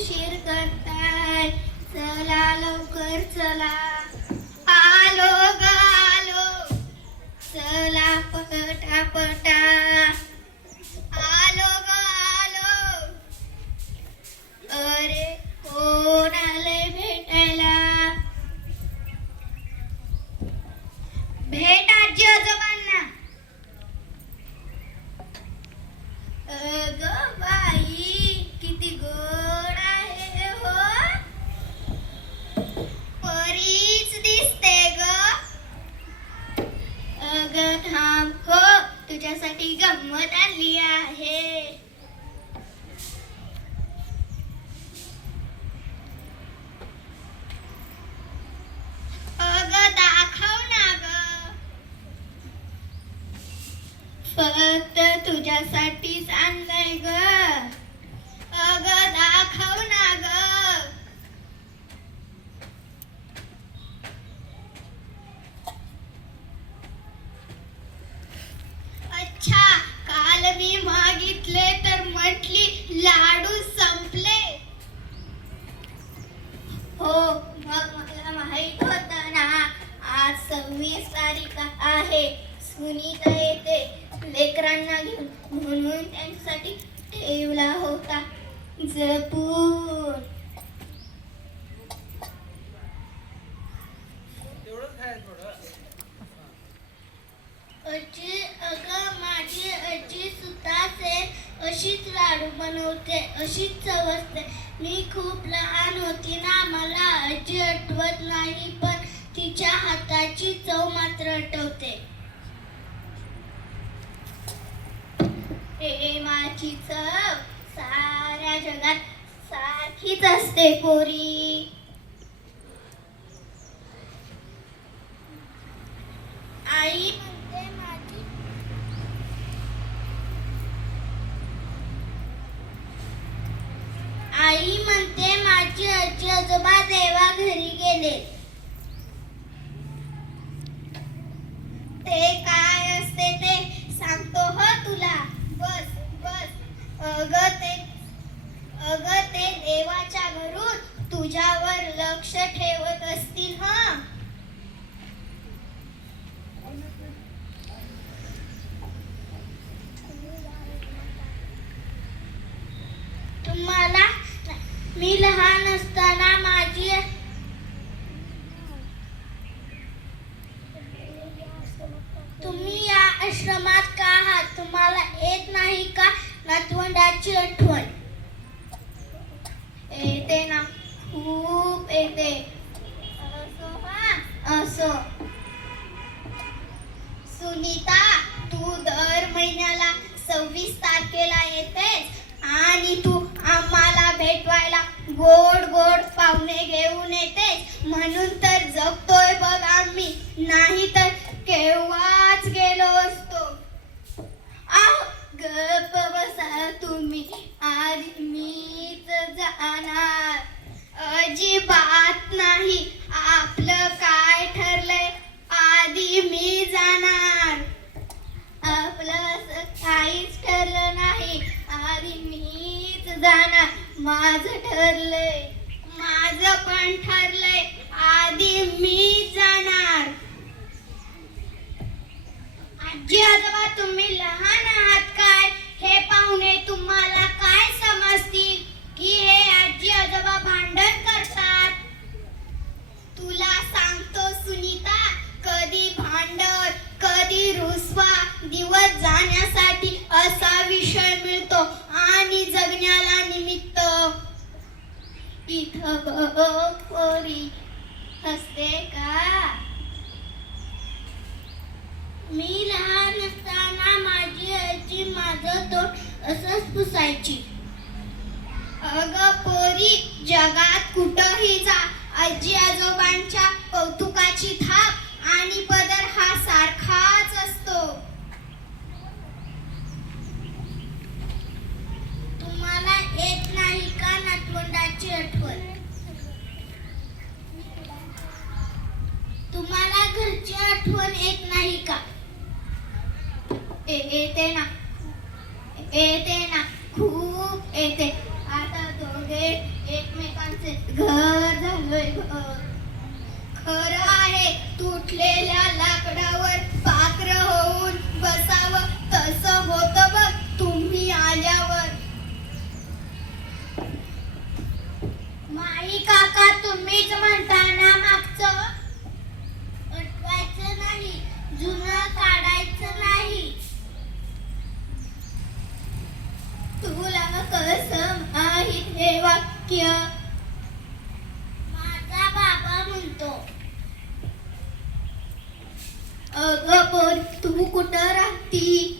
उशीर करताय. चला लवकर चला. आलो गालो चला पटापट. तुझ्यासाठी गंमत आली आहे अग दाखव ना ग फक्त तुझ्यासाठीच आणलंय ग अग दाखव ना ग अच्छा काल मी मागितले तर म्हटली लाडू संपले हो मग मला माहीत होत ना सव्वीस तारीख आहे. सुनीता येते लेकरांना घेऊन. म्हणून त्यांच्यासाठी ठेवला होता. जपून. आजी अगं माझी आजी सुद्धा सेम अशीच लाडू बनवते अशीच चव असते मी खूप लहान होती ना मला आजी आठवत नाही पण तिच्या हाताची चव मात्र आठवते. प्रेमाची चव साऱ्या जगात सारखीच असते पोरी आई म्हणते माझी आई म्हणते माझी आजी आजोबा देवा घरी गेले ते काय असते ते सांगतो हो तुला बस बस अग ते अग ते देवाच्या घरून तुझ्यावर लक्ष ठेवत असतील हा तुम्हाला मी लहान असताना माझी तुम्ही या आश्रमात का आहात? तुम्हाला येत नाही का? नातवंडाची आठवण. येते ना. खूप येते. असो. सुनीता तू दर महिन्याला सव्वीस तारखेला येतेस आणि तू आम्हाला भेटवायला गोड गोड पाहुणे घेऊन येतेस म्हणून तर जगतोय बघ आम्ही. नाही तर केव्हाच गेलो असतो. गप बसा तुम्ही. आधी मीच जाणार. अजिबात नाही. आपलं काय ठरलंय? आधी मी जाणार. आपलं असं काहीच ठरलं नाही. आधी मीच जाणार. माझं ठरलंय माझं पण ठरलंय. आधी मी जाणार. आजी आजोबा तुम्ही लहान आहात काय? हे पाहुणे तुम्हाला काय समजतील? की हे आजी आजोबा भांडण करतात? तुला सांगतो सुनीता कधी भांडण कधी रुसवा दिवस जाण्यासाठी असा इथं हसते का? मी लहान असताना माझी आजी माझं तोंड असंच पुसायची. अग पोरी जगात कुठंही जा. आजी आजोबांच्या कौतुकाची थाप आणि पदर हा सारखाच असतो तुम्हाला येत नाही का नातवंडाची आठवण तुम्हाला घरची आठवण येत नाही का ए- येते ना. येते ना. खूप येते आता दोघे एकमेकांचे घर झालोय घर खरं आहे तुटलेल्या लाकडावर पात्र होऊन बसावं. तसं होतं बघ तुम्ही आल्यावर. माई काका तुम्हीच म्हणताना मागचं अटवायचं नाही जुनं काढायचं नाही तुला कसं माहीत हे वाक्य माझा बाबा म्हणतो अगं पण तू कुठं राहती.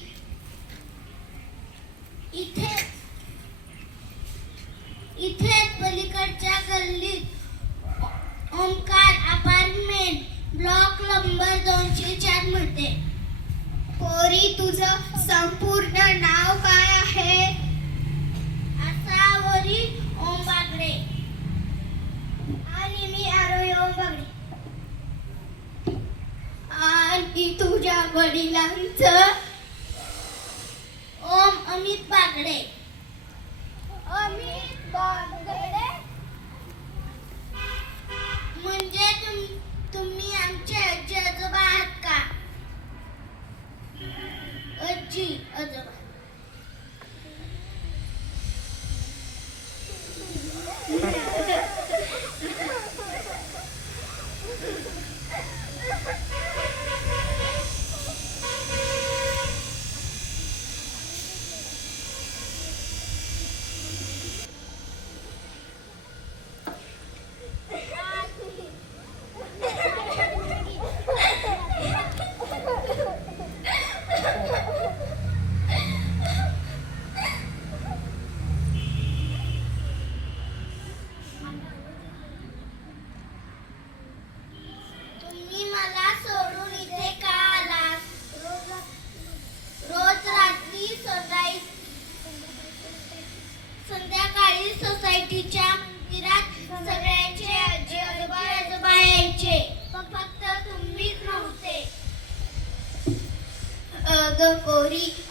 我的郎子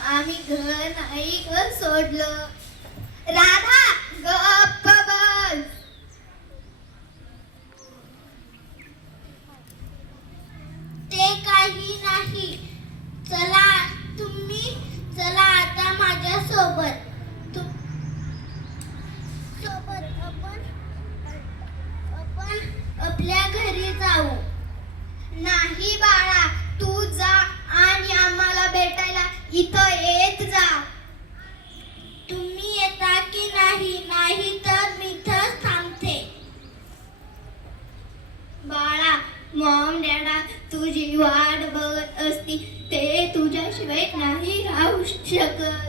आम्ही घर नाही घर सोडलं. राधा गप्प बस. ते काही नाही. चला तुम्ही चला आता माझ्या सोबत सोबत आपण आपण आपल्या घरी जाऊ. नाही बाळा तू जा आणि आम्हाला भेट. इथं येत जा. तुम्ही येता की नाही नाही तर मी इथंच थांबते. बाळा मॉम डॅडा तुझी वाट बघत असती. ते तुझ्याशिवाय नाही राहू शकत.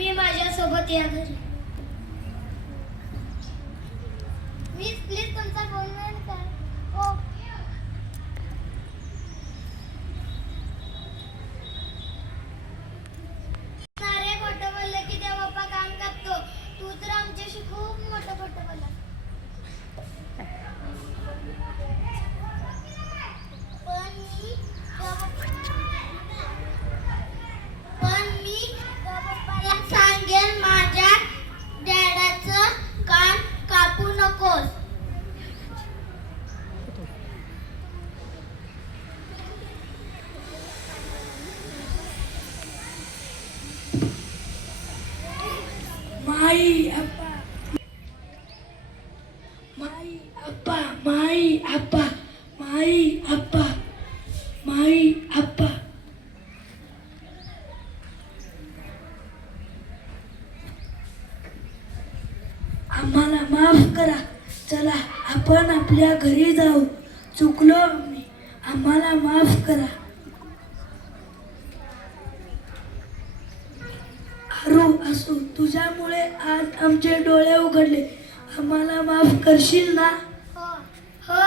तुम्ही माझ्यासोबत या घरी. माई अप्पा माई अप्पा माई अप्पा माई अप्पा माई अप्पा आम्हाला माफ करा. चला आपण आपल्या घरी जाऊ. चुकलो आम्ही. आम्हाला माफ करा. अरू असू तुझ्यामुळे आज आमचे डोळे उघडले. आम्हाला माफ करशील ना? हो हो.